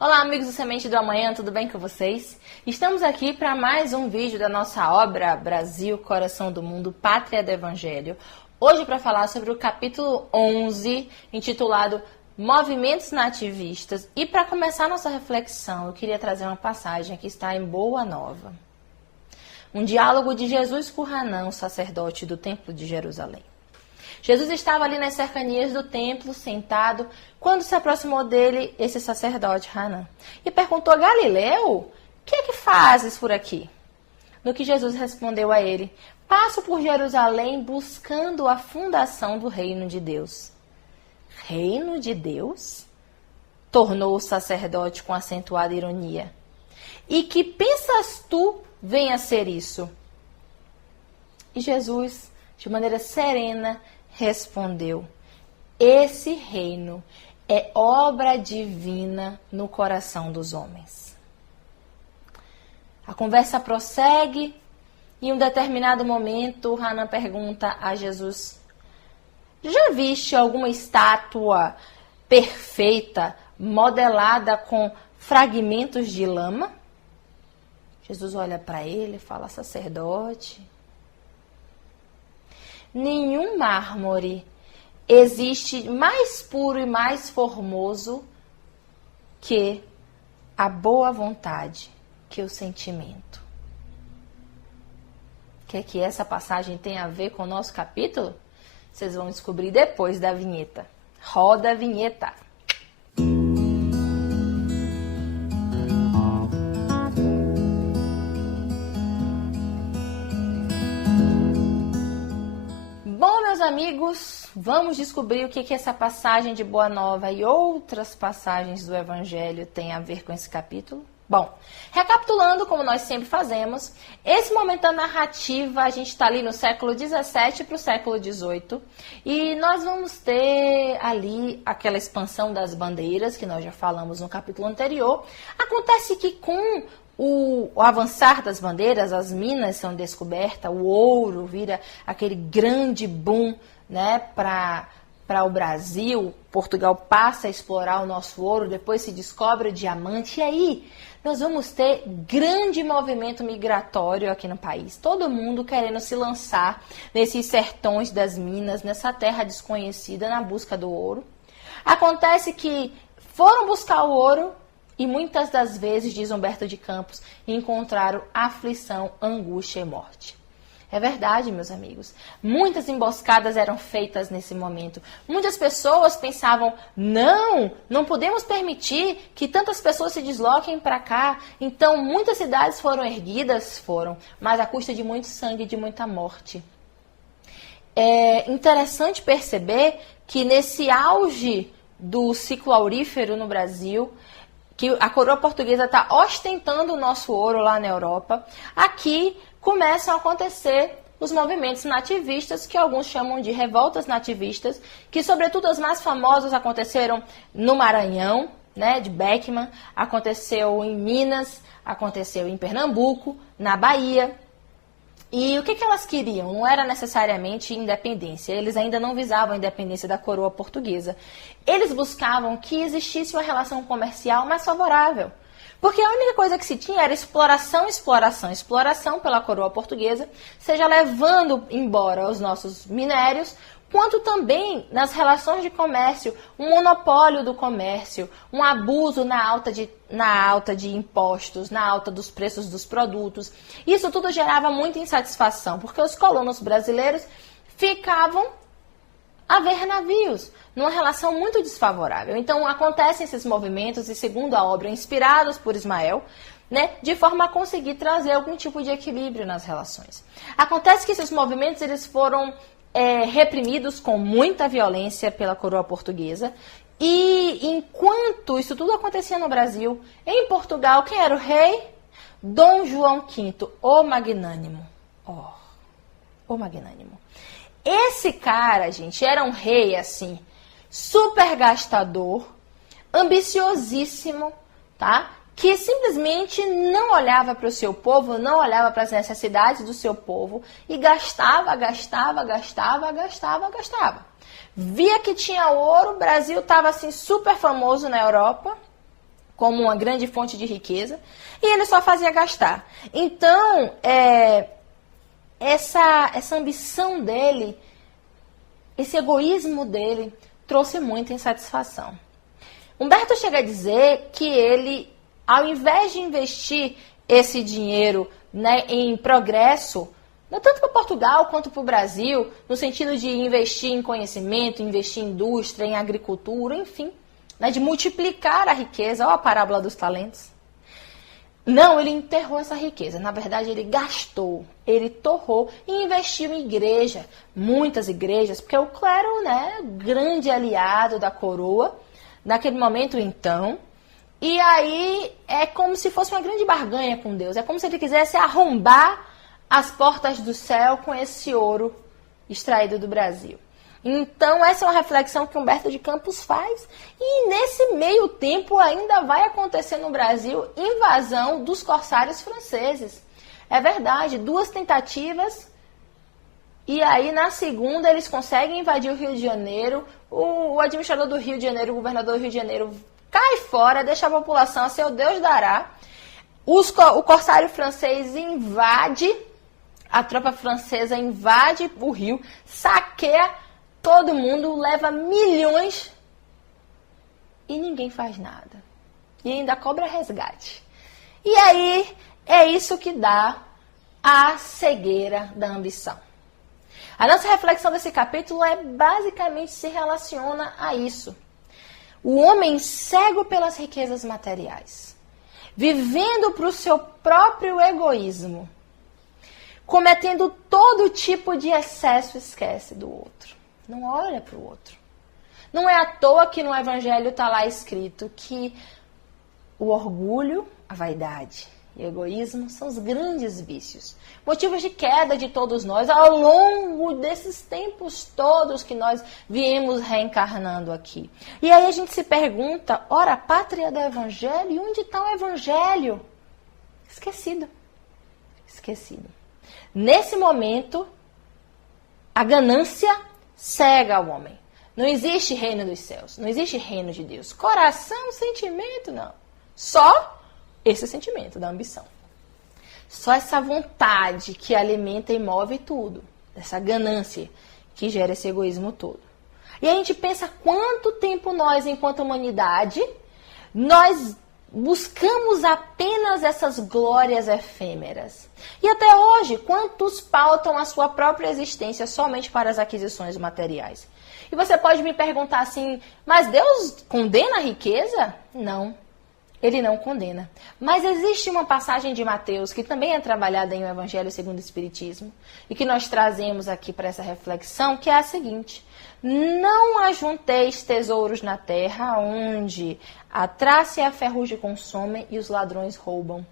Olá, amigos do Semente do Amanhã, tudo bem com vocês? Estamos aqui para mais um vídeo da nossa obra Brasil, Coração do Mundo, Pátria do Evangelho. Hoje para falar sobre o capítulo 11, intitulado Movimentos Nativistas. E para começar nossa reflexão, eu queria trazer uma passagem que está em Boa Nova. Um diálogo de Jesus com Hanã, o sacerdote do Templo de Jerusalém. Jesus estava ali nas cercanias do templo, sentado, quando se aproximou dele esse sacerdote, Hanã, e perguntou: Galileu, o que é que fazes por aqui? No que Jesus respondeu a ele: passo por Jerusalém buscando a fundação do reino de Deus. Reino de Deus? Tornou o sacerdote com acentuada ironia. E que pensas tu venha a ser isso? E Jesus, de maneira serena, respondeu: esse reino é obra divina no coração dos homens. A conversa prossegue e em um determinado momento Hanã pergunta a Jesus: já viste alguma estátua perfeita, modelada com fragmentos de lama? Jesus olha para ele e fala: sacerdote, nenhum mármore existe mais puro e mais formoso que a boa vontade, que o sentimento. O que essa passagem tem a ver com o nosso capítulo? Vocês vão descobrir depois da vinheta. Roda a vinheta! Meus amigos, vamos descobrir o que essa passagem de Boa Nova e outras passagens do Evangelho tem a ver com esse capítulo. Bom, recapitulando, como nós sempre fazemos, esse momento da narrativa, a gente está ali no século XVII para o século XVIII, e nós vamos ter ali aquela expansão das bandeiras, que nós já falamos no capítulo anterior. Acontece que com o avançar das bandeiras, as minas são descobertas, o ouro vira aquele grande boom, né, para o Brasil. Portugal passa a explorar o nosso ouro, depois se descobre o diamante, e aí nós vamos ter grande movimento migratório aqui no país. Todo mundo querendo se lançar nesses sertões das minas, nessa terra desconhecida, na busca do ouro. Acontece que foram buscar o ouro, e muitas das vezes, diz Humberto de Campos, encontraram aflição, angústia e morte. É verdade, meus amigos. Muitas emboscadas eram feitas nesse momento. Muitas pessoas pensavam: não podemos permitir que tantas pessoas se desloquem para cá. Então, muitas cidades foram erguidas, mas à custa de muito sangue e de muita morte. É interessante perceber que nesse auge do ciclo aurífero no Brasil, que a coroa portuguesa está ostentando o nosso ouro lá na Europa, aqui começam a acontecer os movimentos nativistas, que alguns chamam de revoltas nativistas, que sobretudo as mais famosas aconteceram no Maranhão, né, de Beckman, aconteceu em Minas, aconteceu em Pernambuco, na Bahia. E o que elas queriam? Não era necessariamente independência. Eles ainda não visavam a independência da coroa portuguesa. Eles buscavam que existisse uma relação comercial mais favorável. Porque a única coisa que se tinha era exploração pela coroa portuguesa, seja levando embora os nossos minérios, quanto também nas relações de comércio, um monopólio do comércio, um abuso na alta de impostos, na alta dos preços dos produtos. Isso tudo gerava muita insatisfação, porque os colonos brasileiros ficavam a ver navios, numa relação muito desfavorável. Então, acontecem esses movimentos, e segundo a obra, inspirados por Ismael, né, de forma a conseguir trazer algum tipo de equilíbrio nas relações. Acontece que esses movimentos eles foram reprimidos com muita violência pela coroa portuguesa, e enquanto isso tudo acontecia no Brasil, em Portugal, quem era o rei? Dom João V, o Magnânimo. O Magnânimo. Esse cara, gente, era um rei, assim, super gastador, ambiciosíssimo, tá? Que simplesmente não olhava para o seu povo, não olhava para as necessidades do seu povo e gastava. Via que tinha ouro, o Brasil estava assim super famoso na Europa, como uma grande fonte de riqueza, e ele só fazia gastar. Então, essa ambição dele, esse egoísmo dele, trouxe muita insatisfação. Humberto chega a dizer que ele, ao invés de investir esse dinheiro, né, em progresso, tanto para Portugal quanto para o Brasil, no sentido de investir em conhecimento, investir em indústria, em agricultura, enfim, né, de multiplicar a riqueza, olha a parábola dos talentos. Não, ele enterrou essa riqueza. Na verdade, ele gastou, ele torrou e investiu em igreja, muitas igrejas, porque o clero, né, grande aliado da coroa, naquele momento então. E aí é como se fosse uma grande barganha com Deus. É como se ele quisesse arrombar as portas do céu com esse ouro extraído do Brasil. Então, essa é uma reflexão que Humberto de Campos faz. E nesse meio tempo ainda vai acontecer no Brasil invasão dos corsários franceses. É verdade, 2 tentativas. E aí, na segunda, eles conseguem invadir o Rio de Janeiro. O administrador do Rio de Janeiro, o governador do Rio de Janeiro, cai fora, deixa a população a seu Deus dará. O corsário francês invade, a tropa francesa invade o Rio, saqueia todo mundo, leva milhões e ninguém faz nada. E ainda cobra resgate. E aí, é isso que dá a cegueira da ambição. A nossa reflexão desse capítulo basicamente se relaciona a isso. O homem cego pelas riquezas materiais, vivendo para o seu próprio egoísmo, cometendo todo tipo de excesso, esquece do outro. Não olha para o outro. Não é à toa que no Evangelho está lá escrito que o orgulho, a vaidade e o egoísmo são os grandes vícios, motivos de queda de todos nós ao longo desses tempos todos que nós viemos reencarnando aqui. E aí a gente se pergunta, ora, a pátria do Evangelho, e onde está o Evangelho? Esquecido. Esquecido. Nesse momento, a ganância cega o homem. Não existe reino dos céus, não existe reino de Deus. Coração, sentimento, não. Só esse sentimento da ambição. Só essa vontade que alimenta e move tudo. Essa ganância que gera esse egoísmo todo. E a gente pensa quanto tempo nós, enquanto humanidade, nós buscamos apenas essas glórias efêmeras. E até hoje, quantos pautam a sua própria existência somente para as aquisições materiais? E você pode me perguntar assim, mas Deus condena a riqueza? Não, ele não condena. Mas existe uma passagem de Mateus, que também é trabalhada em O Evangelho segundo o Espiritismo, e que nós trazemos aqui para essa reflexão, que é a seguinte: não ajunteis tesouros na terra, onde a traça e a ferrugem consomem e os ladrões roubam.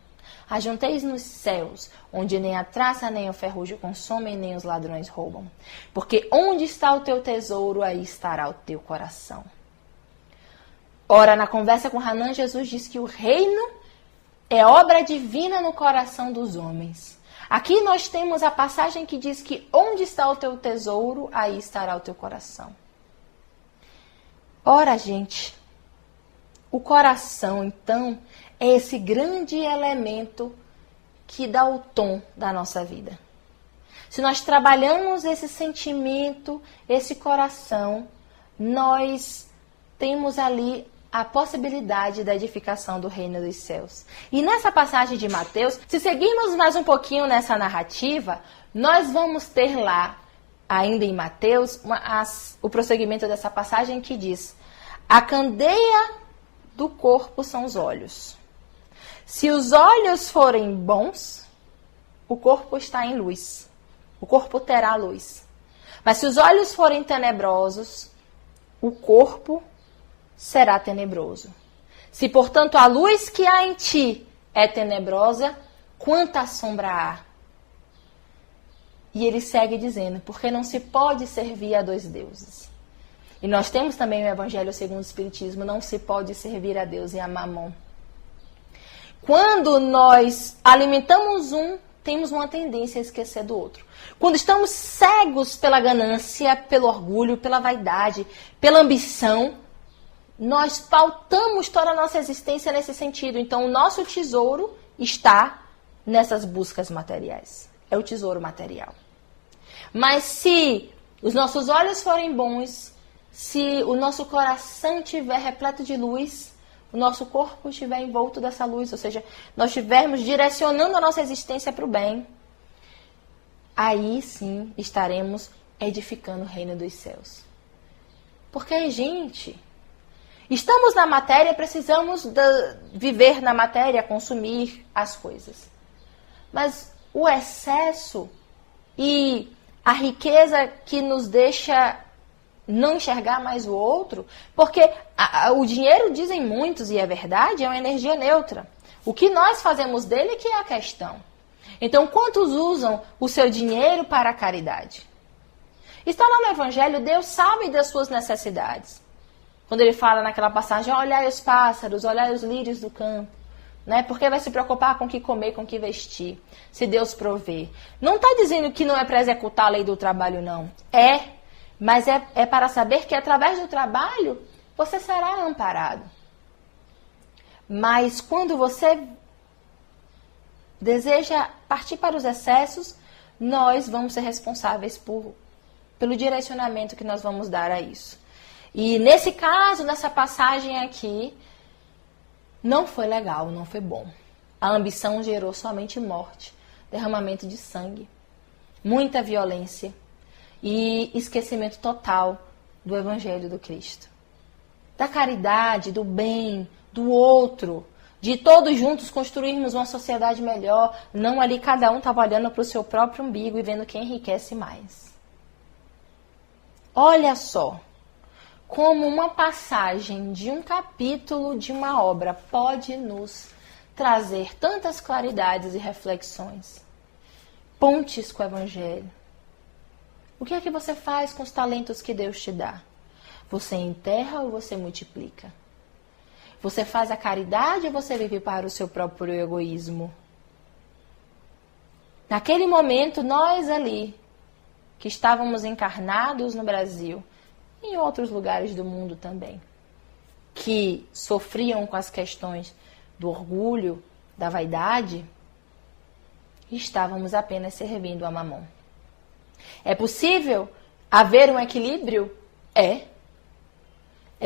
Ajunteis nos céus, onde nem a traça nem a ferrugem consomem, nem os ladrões roubam. Porque onde está o teu tesouro, aí estará o teu coração. Ora, na conversa com Hanan, Jesus diz que o reino é obra divina no coração dos homens. Aqui nós temos a passagem que diz que onde está o teu tesouro, aí estará o teu coração. Ora, gente, o coração, então, é esse grande elemento que dá o tom da nossa vida. Se nós trabalhamos esse sentimento, esse coração, nós temos ali a possibilidade da edificação do reino dos céus. E nessa passagem de Mateus, se seguirmos mais um pouquinho nessa narrativa, nós vamos ter lá, ainda em Mateus, o prosseguimento dessa passagem que diz: a candeia do corpo são os olhos. Se os olhos forem bons, o corpo está em luz. O corpo terá luz. Mas se os olhos forem tenebrosos, o corpo será tenebroso. Se, portanto, a luz que há em ti é tenebrosa, quanta sombra há? E ele segue dizendo, porque não se pode servir a dois deuses. E nós temos também o Evangelho segundo o Espiritismo, não se pode servir a Deus e a Mamon. Quando nós alimentamos um, temos uma tendência a esquecer do outro. Quando estamos cegos pela ganância, pelo orgulho, pela vaidade, pela ambição, nós pautamos toda a nossa existência nesse sentido. Então, o nosso tesouro está nessas buscas materiais. É o tesouro material. Mas se os nossos olhos forem bons, se o nosso coração estiver repleto de luz, o nosso corpo estiver envolto dessa luz, ou seja, nós estivermos direcionando a nossa existência para o bem, aí sim estaremos edificando o reino dos céus. Porque, gente, estamos na matéria, precisamos viver na matéria, consumir as coisas. Mas o excesso e a riqueza que nos deixa não enxergar mais o outro, porque o dinheiro, dizem muitos, e é verdade, é uma energia neutra. O que nós fazemos dele é que é a questão. Então, quantos usam o seu dinheiro para a caridade? Está lá no Evangelho, Deus sabe das suas necessidades. Quando ele fala naquela passagem, olhai os pássaros, olhai os lírios do campo. Né? Porque vai se preocupar com o que comer, com o que vestir, se Deus prover. Não está dizendo que não é para executar a lei do trabalho, não. Mas é para saber que através do trabalho você será amparado. Mas quando você deseja partir para os excessos, nós vamos ser responsáveis pelo direcionamento que nós vamos dar a isso. E nesse caso, nessa passagem aqui, não foi legal, não foi bom. A ambição gerou somente morte, derramamento de sangue, muita violência e esquecimento total do Evangelho do Cristo. Da caridade, do bem, do outro, de todos juntos construirmos uma sociedade melhor. Não, ali cada um estava olhando para o seu próprio umbigo e vendo quem enriquece mais. Olha só como uma passagem de um capítulo de uma obra pode nos trazer tantas claridades e reflexões. Pontes com o Evangelho. O que é que você faz com os talentos que Deus te dá? Você enterra ou você multiplica? Você faz a caridade ou você vive para o seu próprio egoísmo? Naquele momento, nós ali, que estávamos encarnados no Brasil, e em outros lugares do mundo também, que sofriam com as questões do orgulho, da vaidade, estávamos apenas servindo a Mamon. É possível haver um equilíbrio? É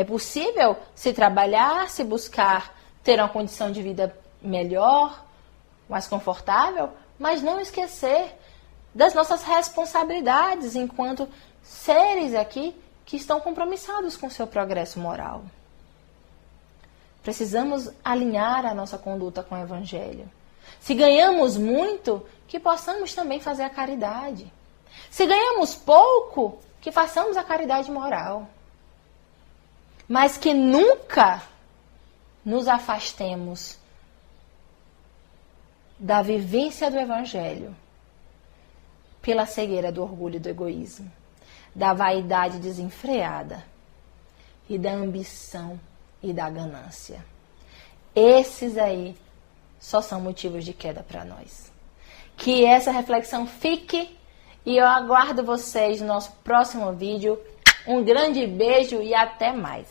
possível se trabalhar, se buscar ter uma condição de vida melhor, mais confortável, mas não esquecer das nossas responsabilidades enquanto seres aqui que estão compromissados com o seu progresso moral. Precisamos alinhar a nossa conduta com o Evangelho. Se ganhamos muito, que possamos também fazer a caridade. Se ganhamos pouco, que façamos a caridade moral. Mas que nunca nos afastemos da vivência do Evangelho pela cegueira do orgulho e do egoísmo, da vaidade desenfreada e da ambição e da ganância. Esses aí só são motivos de queda para nós. Que essa reflexão fique e eu aguardo vocês no nosso próximo vídeo. Um grande beijo e até mais!